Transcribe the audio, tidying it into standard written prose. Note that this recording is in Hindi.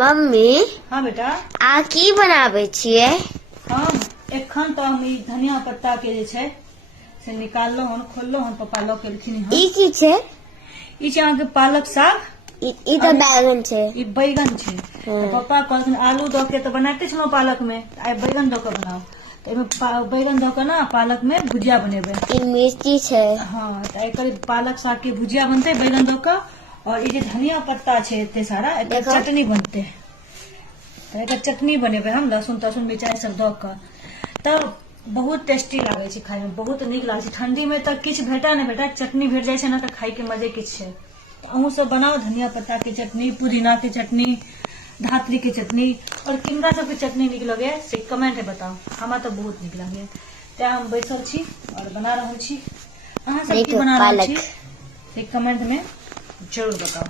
मम्मी हाँ बेटा आ की बनाबे छियै? हम एखन तो हम ई धनिया पत्ता के जे छै से निकाललो हन, खोललो हन, पप्पा लऽ के एलखिन हन। ई की छै? ई छै अहाँके पालक साग, ई तो बैगन छै। ई बैगन छै। तो पप्पा कहलखिन आलू दऽ के तो बनाते छलहुँ पालक में, आइ बैगन दऽ के बनाओ। तो एहिमे बैगन दऽ के ना पालक में भुजिया बनेबै। ई मिर्ची छै। हाँ तो एकर पालक साग के भुजिया बनते बैगन दऽ के, और ये धनिया पत्ता छै एते सारा, एकर चटनी बनते। तो एकर चटनी बनेबै हम, लहसुन तहसुन मिरचाई सब दऽ के। तब बहुत टेस्टी लागे छै खाय में, बहुत नीक लागे छै। ठंडी में तो किछ भेटा नहीं भेटा, चटनी भेट जाए छै ना तो खाय के मजे किछ छै। अहूँ सब बनाओ धनिया पत्ता के चटनी, पुदीना के चटनी, धातरी के चटनी, और किनका सबके चटनी नीक लगे से कमेंट में बताओ। हमरा तो बहुत नीक लगे, तें हम बैसल छी और बना रहल छी। अहाँ सब की बना रहल छी से कमेंट में जरूर बताओ।